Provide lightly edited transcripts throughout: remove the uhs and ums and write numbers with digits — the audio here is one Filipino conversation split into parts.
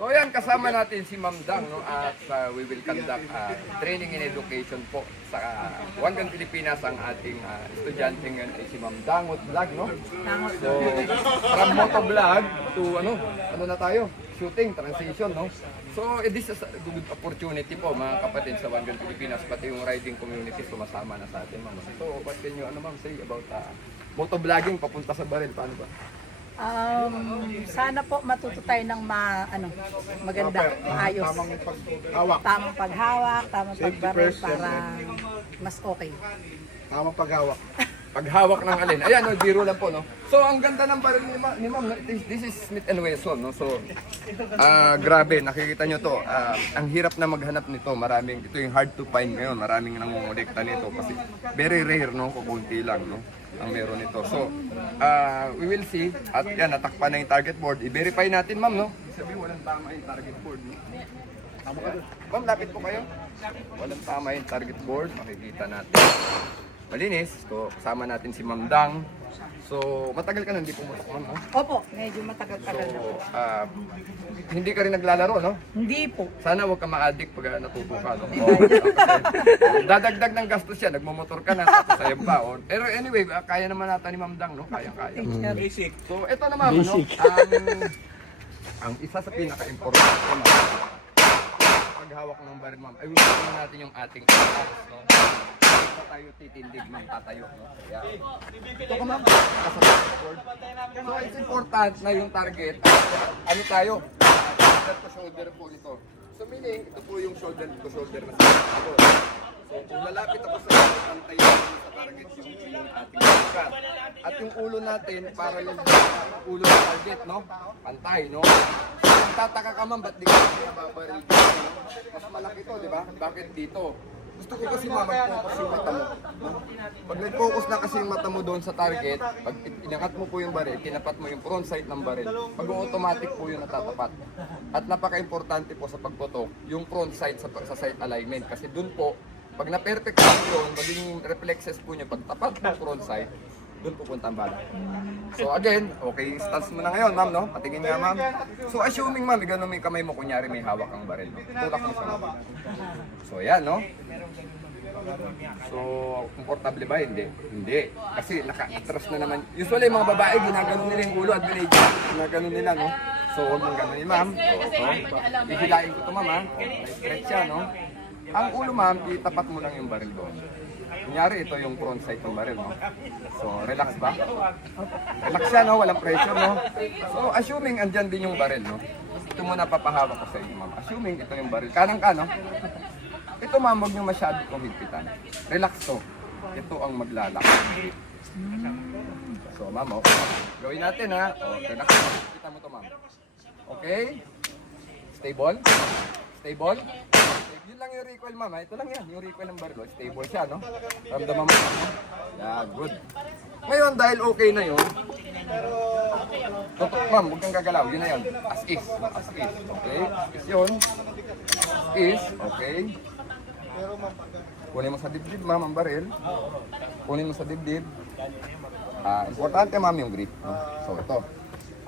So ayan, kasama natin si Ma'am Dang, no? At we will conduct training and education po sa Wangan Pilipinas. Ang ating estudyante ngayon ay si Ma'am Dangot Vlog, no? So from motovlog to ano na tayo? Shooting, transition, no? So this is a good opportunity po mga kapatid sa Wangan Pilipinas, pati yung riding community sumasama na sa atin, Ma'am. So what can you Ma'am say about motovlogging papunta sa baril? Paano ba? Sana po matuto tayo ng maganda, maayos. Tamang paghawak, tamang pagbaril para mas okay. Tamang paghawak. Paghawak ng alin. Ayan, no, biro lang po, no. So, ang ganda ng baril ni Ma'am, no? This is Smith & Wesson, no. So, grabe, nakikita nyo to. Ang hirap na maghanap nito. Ito yung hard to find ngayon. Maraming nangongolekta nito kasi very rare, no. Kukunti lang, no, ang meron nito. So, we will see. At yan, natakpan na yung target board. I-verify natin, Ma'am, no. Sabi, walang tama yung target board, no. Ma'am, lapit po kayo. Walang tama yung target board. Makikita natin. Malinis. So, kasama natin si Ma'am Dang. So, matagal ka na hindi pumusok, Ma'am, no? Opo, medyo matagal-tagal na po. So, hindi ka rin naglalaro, no? Hindi po. Sana huwag ka ma-addict pag natuto ka, no? Kasi, dadagdag ng gastos yan, nagmamotor ka na, tapos sayang pa. Pero anyway, kaya naman natin ni Ma'am Dang, no? Kaya-kaya. Basic. So, ito naman, no? Ang isa sa pinaka-importante, Ma'am, paghawak ng baril, Ma'am, ay gusto natin yung ating atas, no? Ito tayo titindig ng tatayo, no? Yeah. Ito ka, Ma'am. So, it's important na yung target. Ano tayo? Shoulder to shoulder po ito. So, meaning, ito po yung shoulder to shoulder na sa ako. So, kung lalapit ako sa pantay sa target yung ating target. At yung ulo natin, para yung ulo ng target, no? Pantay, no? Kung tataka ka, Ma'am, ba't di ka nababaril dito? Mas malaki to, di ba? Bakit dito? Gusto ko kasi mag-focus yung mata mo. Pag nag-focus na kasi yung mata mo doon sa target, pag inakat mo po yung baril, tinapat mo yung front sight ng baril, pag-automatic po yun natatapat. At napaka-importante po sa pagputok, yung front sight sa sight alignment. Kasi doon po, pag na-perfect po yun, maging reflexes po niya, pag tapat ng front sight, doon pupunta ang bala. So again, okay, stance mo na ngayon, Ma'am, no? Patingin nga, Ma'am. So assuming, Ma'am, ganun mo yung kamay mo, kunyari may hawak ang baril, no? Tulak mo siya, Ma'am. So ayan, no? So, komportable ba? Hindi. Hindi. Kasi naka-atras na naman. Usually, mga babae, ginaganon nila yung ulo at binigyan. Ginaganon nila, no? So, huwag mong ganonin, Ma'am. Ihilain ko ito, Ma'am, ha? Stretch siya, no? Ang ulo, Ma'am, itapat mo lang yung baril doon. Kunyari, ito yung front sight ng baril, no? So, relax ba? Relax siya, no? Walang pressure, no? So, assuming andyan din yung baril, no? Ito muna papahawak ko sa inyo, Ma'am. Assuming ito yung baril. Kanang ka, no? Ito, Ma'am, huwag nyo masyado kumigpitan. Relax to. Ito ang maglalak. So, Ma'am, okay. Gawin natin, ha? O, relax. Kita mo to, Ma'am. Okay? Stable? Stable? Yun lang yung recoil, Ma'am. Ito lang yan. Yung recoil ng baril. Stable siya, no? Ramdaman mo. Yeah, good. Ngayon, dahil okay na yun, tutok, Ma'am, huwag kang gagalaw. Yun na yun. As is. As is. Okay? As is yun. As is. Okay? Kunin mo sa dibdib, Ma'am, ang baril. Kunin mo sa dibdib. Importante, Ma'am, yung grip. No? So, ito.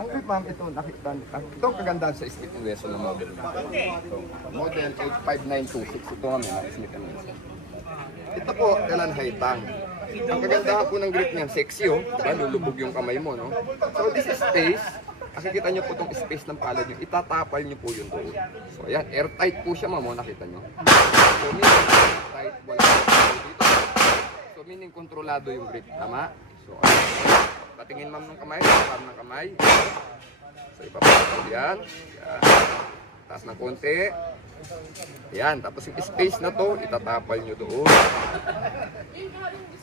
Ang grip, Ma'am, ito, nakita. Ito ang kagandahan sa Smith & Wesson ng model natin. So, model 85926. Ito, Ma'am, yung Smith & Wesson. Ito po, kailan haitang. Ang kagandahan po ng grip niyan, sexy, oh. Diba? Lulubog yung kamay mo, no? So, this is space. Nakikita nyo po itong space ng palad nyo. Itatapal nyo po yung doon. So, ayan. Airtight po siya, Ma'am. Nakita nyo. So, meaning, airtight. Wala dito. So, meaning, kontrolado yung grip. Tama? So, patingin, Ma'am, ng kamay. Parang ng kamay. So, ipapatol yan. Yan. Taas ng konti. Yan. Tapos yung space na to, itatapal nyo doon.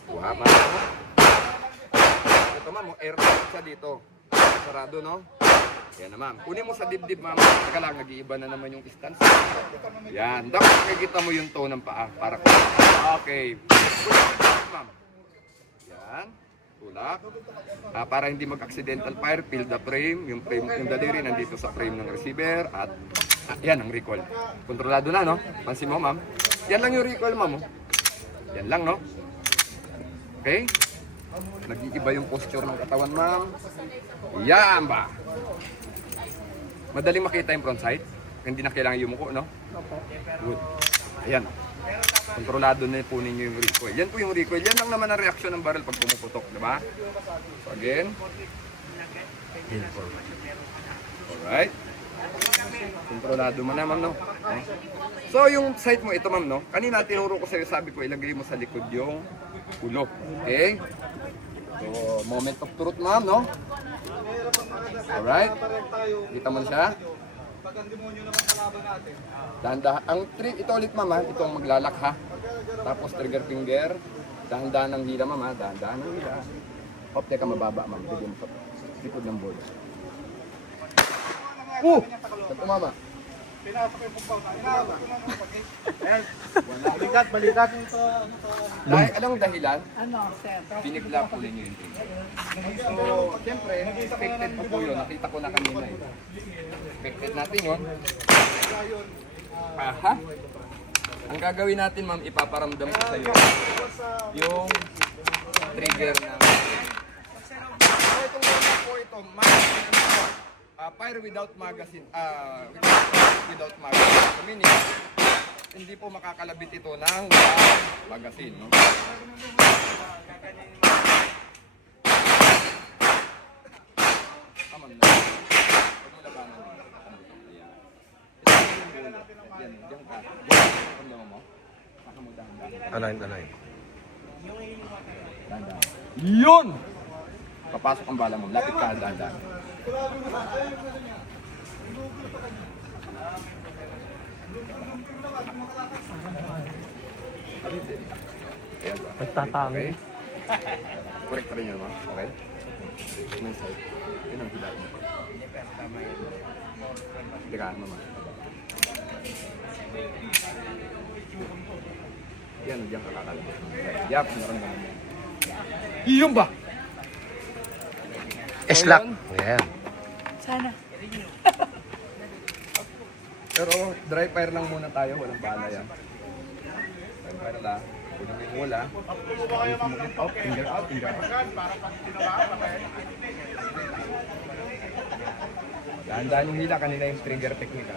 Kuha, Ma'am. Ito, Ma'am. Airtight siya dito. Sarado, no? Yan na, Ma'am. Kunin mo sa dibdib, Ma'am. Teka lang, nag-iiba na naman yung distance. Yan. Dapat nakikita mo yung toe ng paa. Para ko. Okay. Ma'am. Yan. Tulak. Para hindi mag-accidental fire, fill the frame. Yung daliri nandito sa frame ng receiver. At yan ang recoil. Kontrolado na, no? Pansin mo, Ma'am. Yan lang yung recoil, Ma'am. Yan lang, no? Okay? Nag-iiba yung posture ng katawan, Ma'am. Yan ba? Madaling makita yung front sight. hindi na kailangan yumuko, no? Opo. Good. Ayan. Kontrolado na po ninyo yung recoil. Yan po yung recoil. Yan lang naman ang reaksyon ng barrel pag pumuputok, di ba? So again. Alright. Kontrolado mo na, ma'am, no? Okay. So yung sight mo, ito, ma'am, no? Kanina tinuro ko sa'yo, sabi ko, ilagay mo sa likod yung ulo. Okay? So, moment of truth, ma'am, no? Alright. Kita mo na siya. Dahan-dahan. Ang trick, ito ulit, ma'am, ha? Ito ang maglalak, ha? Tapos trigger finger. Dahan-dahan ng hila, ma'am, ha? Dahan-dahan ng hila. Hop, teka, mababa, ma'am. Bigyan mo sa likod ng bola. Saan mama? Pinasok yung pagpaw na. Ayan. Balikat, balikat. Dahil, alam ang dahilan? Ano, sir? Binigla po ninyo yung trigger. So, siyempre, expected po yun. Nakita ko na kanina eh. Expected natin yun. Aha. Ang gagawin natin, ma'am, ipaparamdam ko sa'yo yung trigger ng... So, itong una po ito, fire without magazine. Without magazine. So, meaning, hindi po makakalabit ito ng magazine, no? Tama na. Huwag mo labanan. Ayan. Yan, diyan ka. Diyan mo. Saka mo dahan-dahan. Align. Dahan-dahan. Yun! Papasok ang bala mo. Lapit ka, dahan-dahan. Ayan ba? Nagtatangi. Okay. Correct pa rin yun, ma'am. Okay? Yung side. Yun ang hilat mo. Hindi ka, mama. Yan, diyan ka kakalabas. Yap, naramdaman mo. Iyong ba? Eslak. yun. Ayan. Sana. Pero dry fire lang muna tayo, walang bala yan. Dry fire lang. Kung may wala, out, finger out, finger out. Dahan-dahan yung hila, kanina yung trigger technique.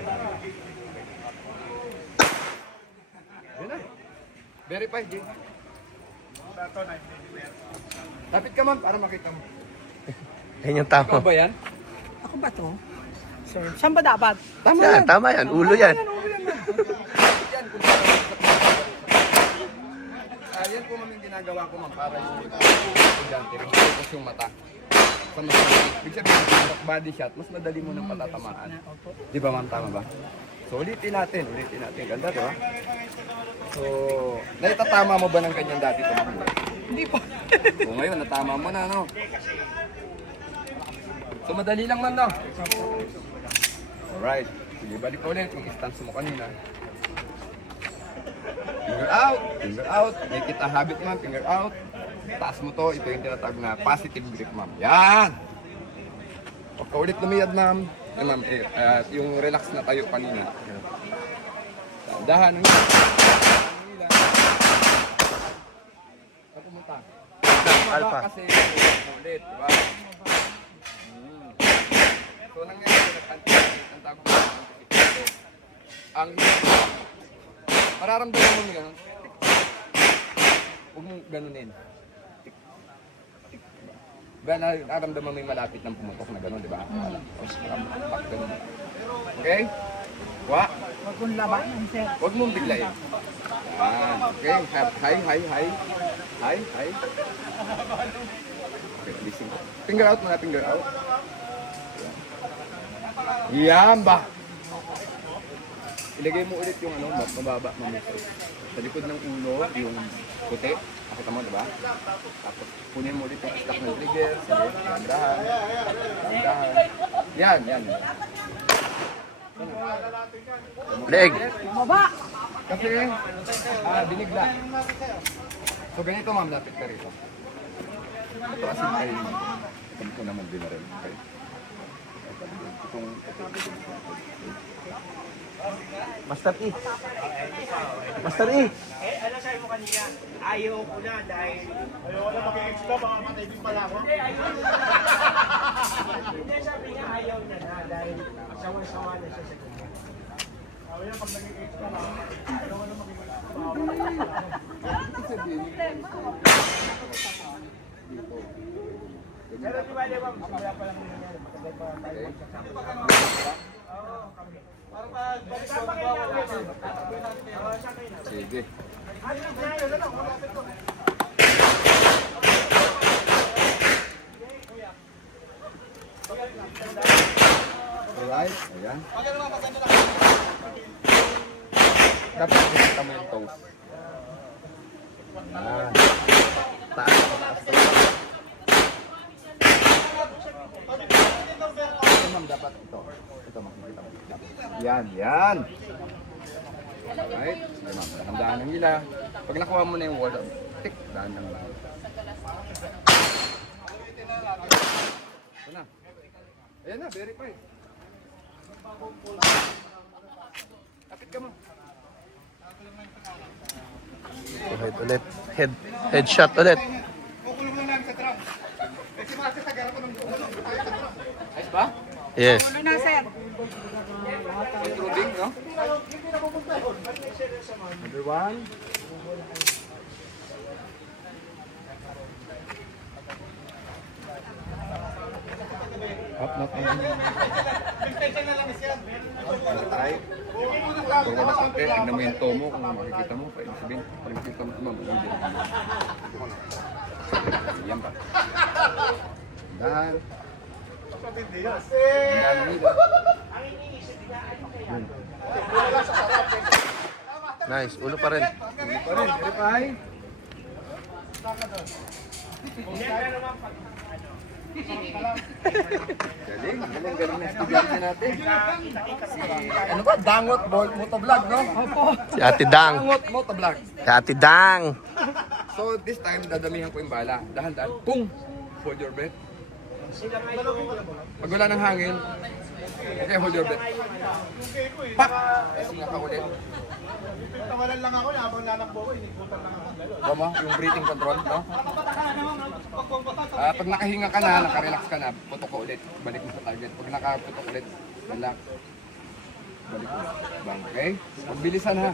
Yun na. Verify, Jay. Lapit ka, ma'am, para makita mo. Yan yung Ikaw tama. ba yan? Ako ba to? Sir, saan ba dapat? Tama Yan, tama yan. Ulo yan. Yan, yan po ma'am yung ginagawa ko, ma'am, para yung estudyante, tapos yung mata. Sa mas ibig sabihin, yung body shot, mas madali mo nang patatamaan. Di ba, ma'am? Tama ba? So, ulitin natin. Ganda, di ba? So, naitatama mo ba ng ganyan dati ito, ma'am? Hindi po. So, ngayon, natama mo na, no? So, madali lang, ma'am, no? Alright. Sige, balik ko ulit yung stance mo kanina. Finger out, finger out. Make it a habit, ma'am. Finger out. Taas mo to. Ito yung tinatawag na positive grip, ma'am. Yan! Pagka ulit lumiyad, ma'am. Yan, ma'am. Yung relax na tayo kanina. Dahan ng hila. Saan pumunta? Alpha. Kasi ulit, diba? So, nangyayari, ang tawag ko ang mararamdaman mo yan, huwag mong ganunin. Nararamdaman mo yung malapit ng pumutok na gano'n, di ba? Tapos pak gano'n. Okay? Wa? Huwag kong labanan, sir. Huwag mong biglayin. Yan. Okay? Hi. Okay, listen. Finger out muna, finger out. Yan ba? Ilagay mo ulit yung mababa, mamusay. Sa likod ng ulo, yung puti. Nakita mo, diba? Tapos kunin mo ulit yung stock ng trigger. Sige, dahan-dahan. Yan. Leg. Baba! Kasi, binigla. So ganito, ma'am, lapit ka rito. Ito kasi kayo, ito ko naman din na rin. Okay? Master E. Master E. Ano sabi mo kanina? Ayaw ko na dahil... Ayaw na mag-extra, baka matay din pala ako. Hindi, sabi niya ayaw na dahil sawa-sawa na siya sa kanya. Pero di ba, ma'am, kaya pa lang nangyayari. Matagal pa tayo. Sige. Alright, ayan. Dapat kita mo yung toes. Ayan. Taas, taas. Ito ma'am, dapat ito. Ito makikita mo. Yan, yan. Alright, sige ma'am. Dahan-dahan ng hila. Pag nakuha mo na yung wall, tik, dahan lang lang. Ito na. Ayan na, verify. Kapit ka mo. Head ulit. Headshot ulit. Ayos ba? Yes. Ano na, sir? Intruding, no? Number 1. Up, not on. Natay. Kung wala kang tayo, tignan mo yung tomo. Kung makikita mo, pwede sabihin, pag nakita mo, hindi. Yan ba? Dan. Dan nila. Nice. Ulo pa rin. Hindi pa rin, verify. Galing na estudyante natin. Ano ba? Dangot Motovlog, no? Opo. Si Ate Dang. Dangot Motovlog. Si Ate Dang. So this time, dadamihan ko yung bala. Dahan-dahan. Pung! Hold your breath. Pag wala ng hangin, okay, hold your breath. Pak! Kasi nga ka ulit. Tawalan lang ako, habang lalakbo ko, iniputan lang ako. Tama, yung breathing control, no? Pag nakahinga ka na, nakarelax ka na, putok ko ulit. Balik mo sa target. Pag nakaputok ulit, relax. Balik mo. Bang, okay? Pagbilisan ha.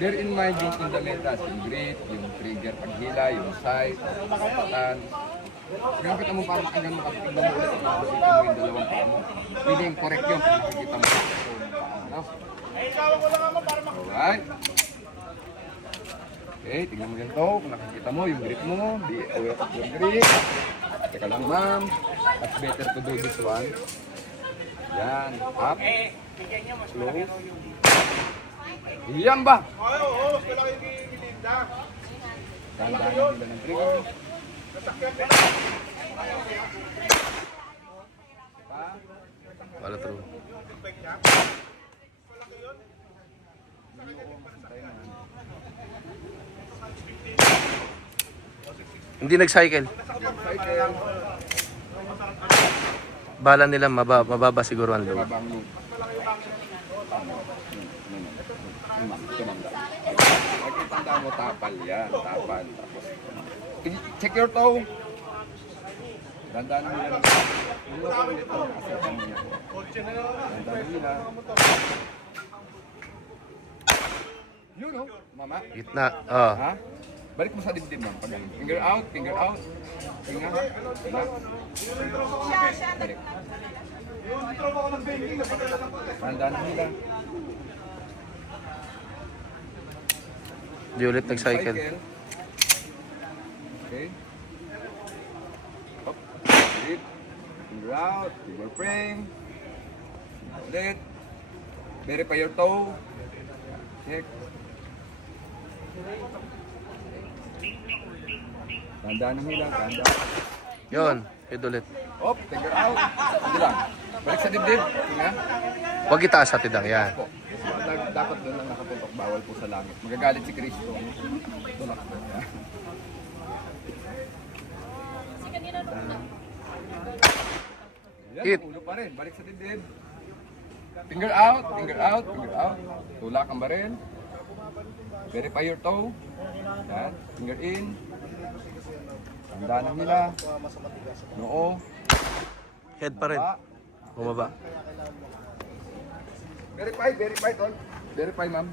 Bear in mind yung fundamentals, yung grip, yung trigger paghila, yung size, patan. Kaya kita mo parang hanggang makatignan mo ulit, makikita mo yung dalawang paa mo. Feeling correct yun, pag nakikita mo yung paa, no? Alright. Okay, tignan mo ganito. Kung nakikita mo yung grip mo, be aware of your grip. Teka lang ma'am. It's better to do this one. Yan. Up. Slow. Yan ba? Oo, wala kayo nilinda. Dahan-dahan nila ng trigger. Wala true. Hindi nag-cycle. Cycle. Bala nila mababa siguro ang load. Babang loop. Nakikita mo tapal yan. Tapal. Tapos, check your toe. Dandanan nila. Hindi ko ulit ito. Asakan niya. Dandanan nila. Yun o, mama. Gitna. Oh. Ha? Balik mo sa dibdib ma'am. Pag finger out, finger out. Hinga. Hinga. Balik. Dandanan nila. Di ulit nag-cycle. Okay. Up. Grip. Finger out. Finger frame. Ulit. Verify your toe. Check. Tandaan ng hilang. Tandaan. Yun. Head ulit. Up. Finger out. Hindi lang. Balik sa dibdib. Hinga. Huwag itaas sa tidang. Yan. Po. Dapat doon lang nakapuntok. Bawal po sa langit. Magagalit si Cristo. Tulak po. Yan, Hit. ulo pa rin. Balik sa dibdib. Finger out, finger out, finger out. Tulak ang baril. Verify your toe. Yan. Finger in. Tandaan ng hila. Noo. Head pa rin. Baba. Bumaba. Verify, tol. Verify, ma'am.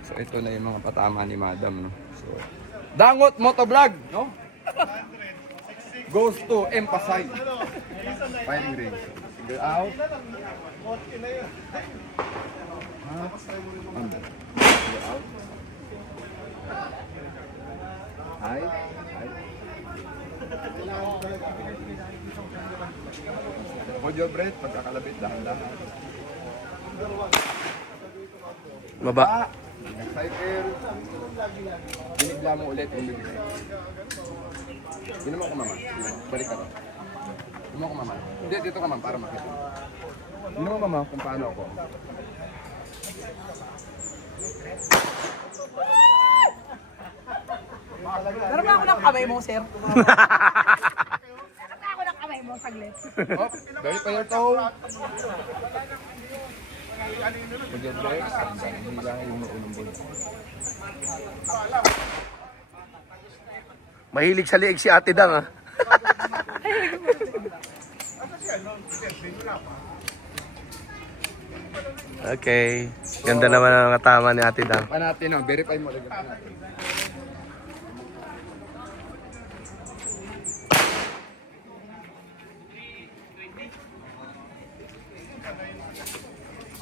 So, ito na yung mga patama ni madam, no? So, Dangot Motovlog, no? Goes to emphasize. Firing range. Finger out. Under. Finger out. High. Hold your breath, pagkakalabit, dahan-dahan. Baba. Cycle. Binigla mo ulit yung bibig. Ginawa ko, mama. Balik ka rin. Ginawa ko, mama. Hindi, dito ka, ma'am, para makita. Ginawa, mama, kung paano ako. Meron ba ako ng kamay mo, sir? Meron ba ako ng kamay mo, saglit? Oh, balik pa your toe. Hold your breath. Hindi lang yung unong bulo. Mahilig sa liig si Ate Dang, ah. Okay. Ganda naman ang mga tama ni Ate Dang. Pa natin, no? Verify mo. Lagyan pa natin.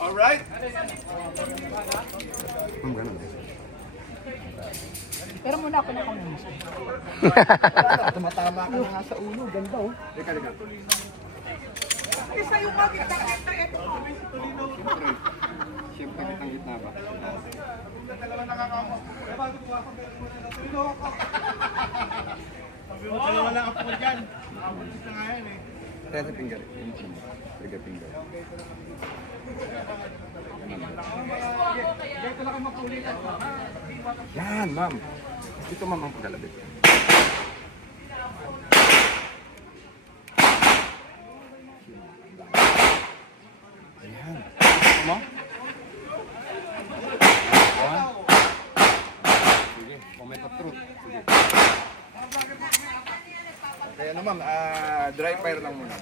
Alright. Ganun. Pero muna ako ng kamay mo, sir. Tumatama ka na nga sa ulo. Ganda, oh. Lika. Isa yung magit na Siyempre, kitang gitna ba? Dalawa lang ako dyan. Nakabuntis na nga yan eh. Try sa finger. Trigger finger. Yan, ma'am. Dito, ma'am, ang paglalabit. Ayan. Mo? Ayan. Sige, comment of truth. Sige. Kaya ano, ma'am, dry fire lang muna.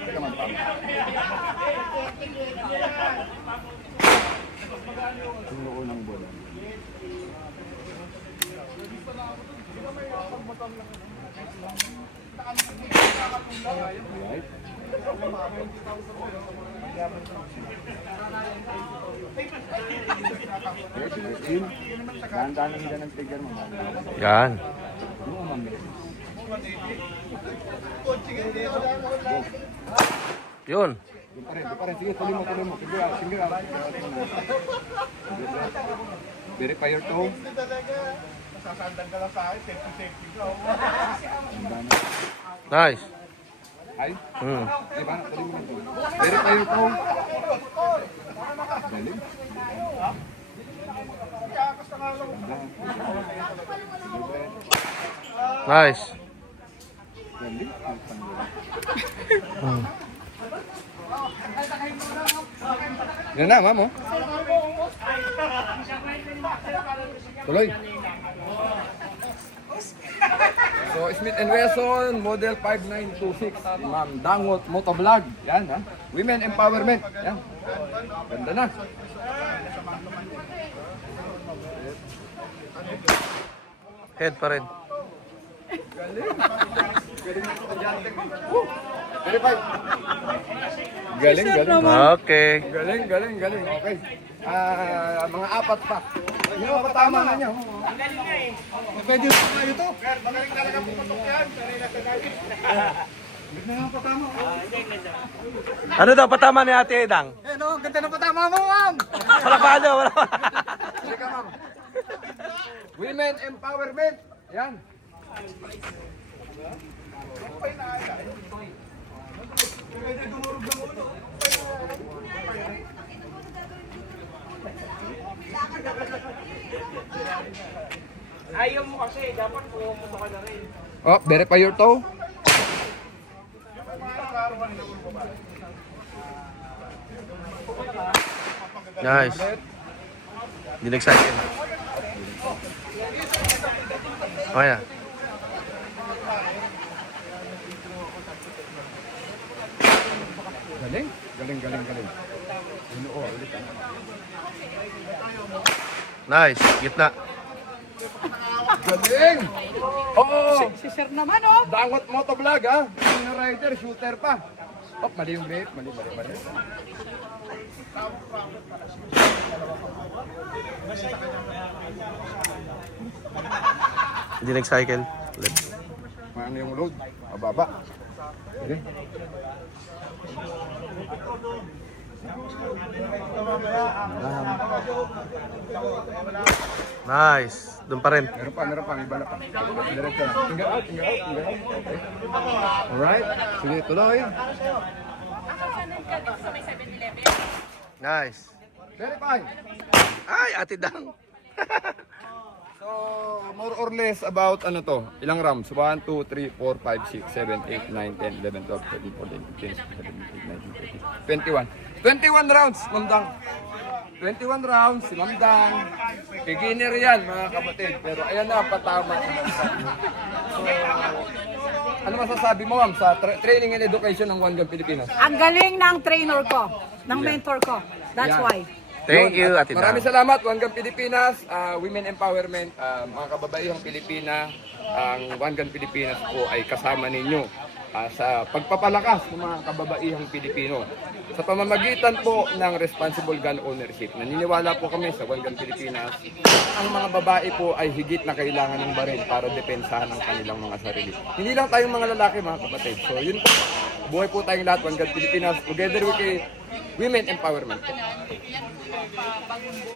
Teka, ma'am, pam. Yung loo ng bola. Alright. In. Dahan-dahan lang dyan ang trigger mo. Yan. Oo, ma'am. Yun. Doon pa rin. Sige, tuloy mo. Finger out. Verify your toe. Sasandan ka lang sa akin. Safety ka. Nice. Ay. Hmm. Diba? Tuloy mo. Verify your toe. Galing. Nice. Galing. Yan na, ma'am, oh. Tuloy. So, Smith & Wesson, model 5926, Ma'am Dangot Motovlog. Yan, ha? Women empowerment. Yan. Ganda na. Head pa rin. Verify. Galing. Okay. Galing. Okay. Mga apat pa. Yung mga tama na niya. Pwede yung mga ito. Magaling talaga puputok yan. Sanay na sa galit. Ano daw patama ni Ate Dang? Eh, no, ganda na patama mo, ma'am. Wala pa ano, wala pa. Sige, ma'am. Women empowerment. Yan. Ayaw mo kasi. Dapat pumunta ka na rin. Oh, verify your toe. Nice. Hindi nag-cycle. Okay na. Nice. Gitna. Galing! Oo! Si Sir naman, oh. Dangot motovlog ha. Yung rider, shooter pa. Oh, mali yung vape. Mali. Hindi nag-cycle. Ulit. Ano yung load? Mababa. Sige. Nice. Doon pa rin. Meron pa. May bala pa. Diretso na. Finger out. Okay. Alright. Sige, tuloy. Nice. Verify. Ay, Ate Dang. So, more or less about ano to? Ilang rounds? 1, 2, 3, 4, 5, 6, 7, 8, 9, 10, 11, 12, 13, 14, 15, 16, 17, 18, 19, 20, 21 rounds, Mamdang. 21 rounds, si Mamdang. Beginner yan, mga kapatid. Pero ayan na, patama. So, ano masasabi mo, ma'am, sa training and education ng One Gun Pilipinas? Ang galing ng trainer ko, ng mentor ko. That's Yeah. why. Thank you, At Ate Dang. maraming salamat, One Gun Pilipinas, Women Empowerment, mga kababaihang Pilipina. Ang One Gun Pilipinas po ay kasama ninyo sa pagpapalakas ng mga kababaihang Pilipino. Sa pamamagitan po ng responsible gun ownership, naniniwala po kami sa One Gun Pilipinas, ang mga babae po ay higit na kailangan ng baril para depensahan ang kanilang mga sarili. Hindi lang tayong mga lalaki, mga kapatid. So yun po, buhay po tayong lahat, One Gun Pilipinas, together with Women Empowerment.